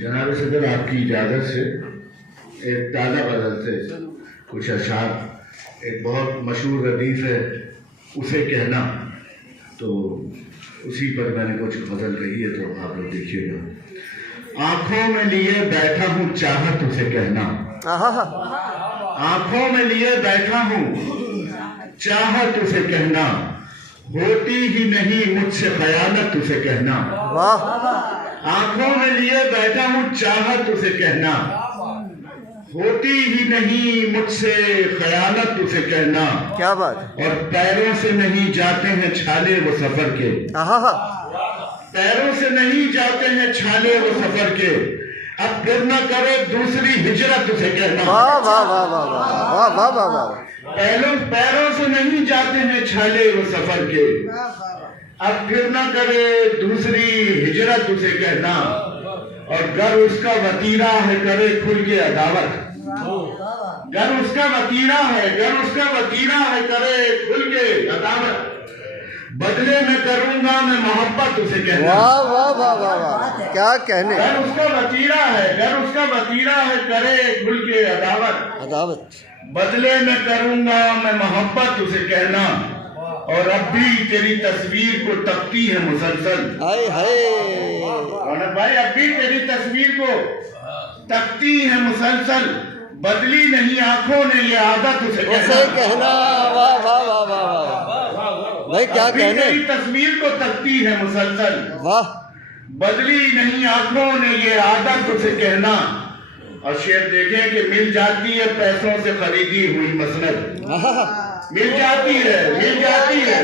जनाब सदर, आपकी इजाज़त से एक ताज़ा गज़ल से कुछ अशार, एक बहुत मशहूर हदीस है उसे कहना, तो उसी पर मैंने कुछ गज़ल कही है, तो आप लोग देखिएगा। आँखों में लिए बैठा हूँ चाहत उसे कहना, आँखों में लिए बैठा हूँ चाहत उसे कहना, होती ही नहीं मुझसे खयानत उसे कहना। आंखों में लिए बैठा हूँ चाहत उसे कहना, होती ही नहीं मुझसे खयानत उसे कहना। क्या बात। और पैरों से नहीं जाते हैं छाले वो सफर के, पैरों से नहीं जाते हैं छाले वो सफर के, अब फिर न करे दूसरी हिजरत उसे कहना। वाह वाह वाह वाह वाह वाह वाह वाह। पैरों से नहीं जाते हैं छाले वो सफर के, अब फिर न करे दूसरी हिजरत उसे कहना। और गर उसका वतीरा है करे खुल के अदावत, गर उसका वतीरा है, गर उसका वतीरा है करे खुल के अदावत, बदले में करूंगा मैं मोहब्बत उसे कहना। वाह वाह वाह वाह वाह, क्या कहने। गर उसका वतीरा है, गर उसका वतीरा है करे खुल के अदावत, अदावत, बदले में करूंगा मैं मोहब्बत उसे कहना। और अब भी तेरी तस्वीर को तकती है मुसलसल, हाय हाय भाई, अब भी तेरी तस्वीर को तकती है मुसलसल, बदली नहीं आंखों ने ये आदत उसे कहना। वाह वाह वाह वाह वाह भाई, क्या कहने। तेरी तस्वीर को तकती है मुसलसल, वाह, बदली नहीं आंखों ने ये आदत उसे कहना। और शेर देखें कि मिल जाती है पैसों से खरीदी हुई मसनद, मिल जाती है, मिल जाती है,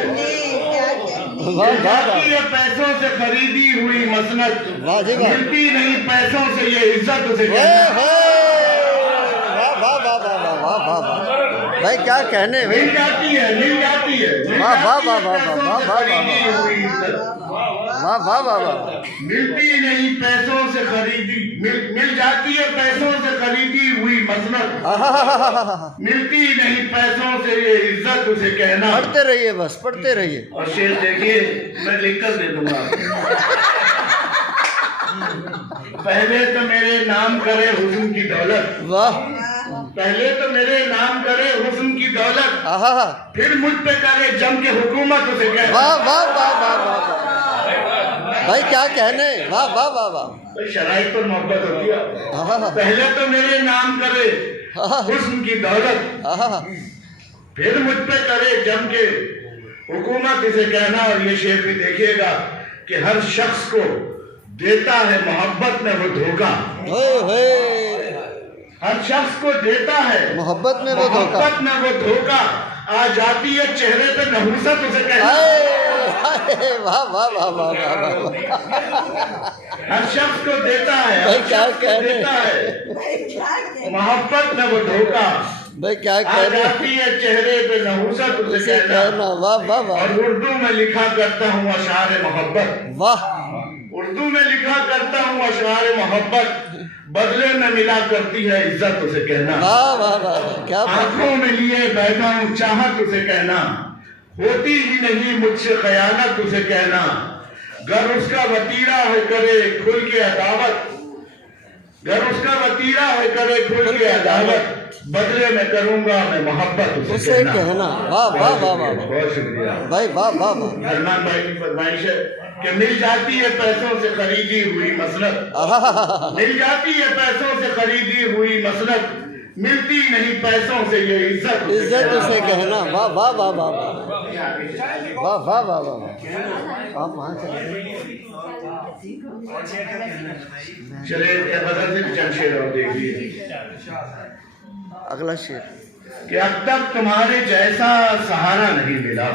मिल जाती है पैसों से खरीदी हुई मसनद, मिलती नहीं पैसों से ये इज्जत उसे कहना। वाह वाह वाह वाह वाह वाह वाह भाई, क्या कहने। मिल जाती है, मिल जाती है, वाह वाह वाह वाह वाह वाह वाह वाह वाह वाह, मिलती नहीं पैसों से खरीदी, मिल जाती है पैसों से खरीदी हुई मसनद, मिलती नहीं पैसों से ये इज्जत उसे कहना। पढ़ते रहिए, बस पढ़ते रहिए। और शेर देखिए, मैं लिखकर दे दूंगा। पहले तो मेरे नाम करे हुस्न की दौलत, वाह, पहले तो मेरे नाम करे हुस्न की दौलत, फिर मुझ पे करे जम के हुकूमत उसे कहना। वाह वाह वाह वाह वाह भाई, क्या कहने। वाह वाह वाह वाह, शराइत पर मोहब्बत होती है। पहले तो मेरे नाम करे हुस्न की दौलत, फिर मुझ पे करे जम के हुकूमत इसे कहना। और ये शेर भी देखिएगा कि हर शख्स को देता है मोहब्बत में वो धोखा, हर शख्स को देता है मोहब्बत में वो धोखा, मोहब्बत में वो धोखा, आ जाती है चेहरे पे नहुसत उसे कहना। वाह वाह वाह वाह वाह, हर शख्स को देता है, भाई क्या देता है मोहब्बत में वो धोखा, भाई क्या आ कहने। जाती है चेहरे पे नहुसत उसे कहना। वाह वाह वाह, और उर्दू में लिखा करता हूँ अशार मोहब्बत, वाह, उर्दू में लिखा करता हूँ अशार मोहब्बत, बदले में मिला करती है इज्जत उसे कहना। वाह वाह वाह, क्या आंखों में लिए बैठा हूँ चाहत उसे कहना, होती ही नहीं मुझसे खयानत उसे कहना। गर उसका वतीरा है करे खुल के अदावत, गर उसका वतीरा है करे खुल के अदावत, बदले में करूंगा मैं मोहब्बत उसे कहना। वाह वाह वाह वाह, बहुत शुक्रिया भाई वाह वाह वाह। अरमान भाई की फरमाइश है कि मिल जाती है पैसों से खरीदी हुई मसनद, मिल जाती है पैसों से खरीदी हुई मसनद, मिलती नहीं पैसों से ये इज्जत उसे कहना। वाह वाह वाह वाह वाह वाह वाह वाह। आप वहाँ चले बदल से चंद शेर और देख लीजिए। अगला शेर, कि अब तक तुम्हारे जैसा सहारा नहीं मिला,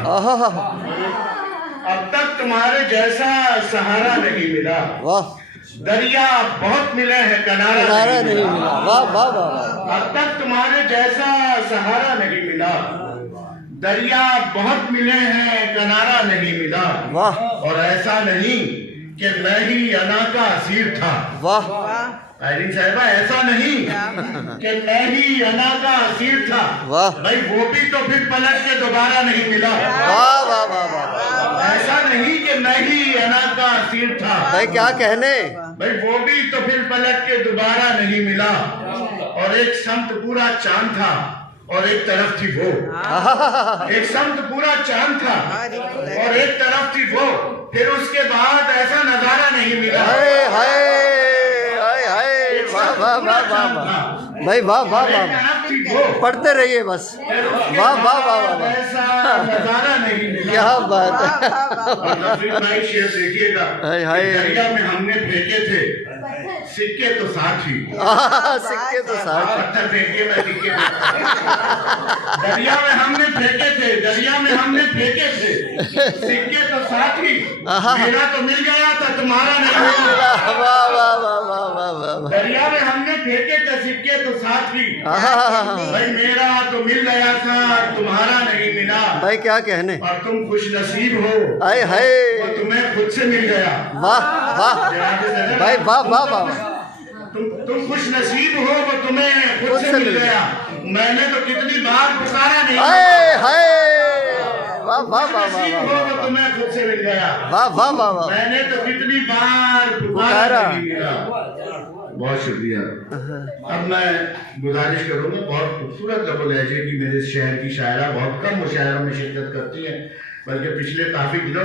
अब तक तुम्हारे जैसा सहारा नहीं मिला, वाह, दरिया बहुत मिले हैं किनारा नहीं मिला। वाह वाह वाह, अब तक तुम्हारे जैसा सहारा नहीं मिला, दरिया बहुत मिले हैं किनारा नहीं मिला। वाह, और ऐसा नहीं कि मैं ही अना का असीर था, वाह, आयरीन साहिबा, ऐसा नहीं कि मैं ही अना का असीर था। वाह भाई, वो भी तो फिर पलट के दोबारा नहीं मिला। वाह वाह वाह वाह, ऐसा नहीं कि मैं ही अना का असीर था। भाई क्या कहने। भाई वो भी तो फिर पलट के दोबारा नहीं मिला। और एक संत पूरा चांद था और एक तरफ थी वो। एक संत पूरा चांद था और एक तरफ थी वो। फिर उसके बाद ऐसा नजारा नहीं मिला। हाय हाय हाय हाय, वाह वाह वाह वाह वाह भाई, वाह वाह वाह, पढ़ते रहिए बस। वाह वाह वाह वाह, ऐसा नजारा नहीं मिला। क्या बात है। और नफीस भाई शेर देखिएगा, हाय हाय, दरिया में हमने फेंके थे सिक्के तो साथ ही। सिक्के तो साथ। पत्थर फेंके मैं सिक्के दरिया में हमने फेंके थे, दरिया में हमने फेंके थे सिक्के तो साथ ही। मेरा तो मिल गया था, तुम्हारा नहीं मिला। वाह वाह वाह वाह वाह वाह। दरिया में हमने फेंके थे सिक्के तो साथ ही। भाई मेरा तो मिल गया था, तुम्हारा नहीं मिला। भाई क्या कहने। और तुम खुश नसीब हो, हाय हाय, और तुम्हें खुद से मिल गया। वाह वाह भाई, वाह वाह वाह। तुम खुश नसीब हो, वो तुम्हें खुद से मिल गया। मैंने तो कितनी बार पुकारा नहीं। हाय हाय, वाह वाह वाह नसीब हो, वाह, वो तुम्हें खुद से मिल गया। वाह वाह वाह वाह। मैंने तो कितनी बार पुकारा नहीं मिला। बहुत शुक्रिया। अब मैं गुजारिश करूंगा, बहुत खूबसूरत लबो लहजे की मेरे शहर की शायरा बहुत कम मुशायरों में शिरकत करती हैं, बल्कि पिछले काफी दिनों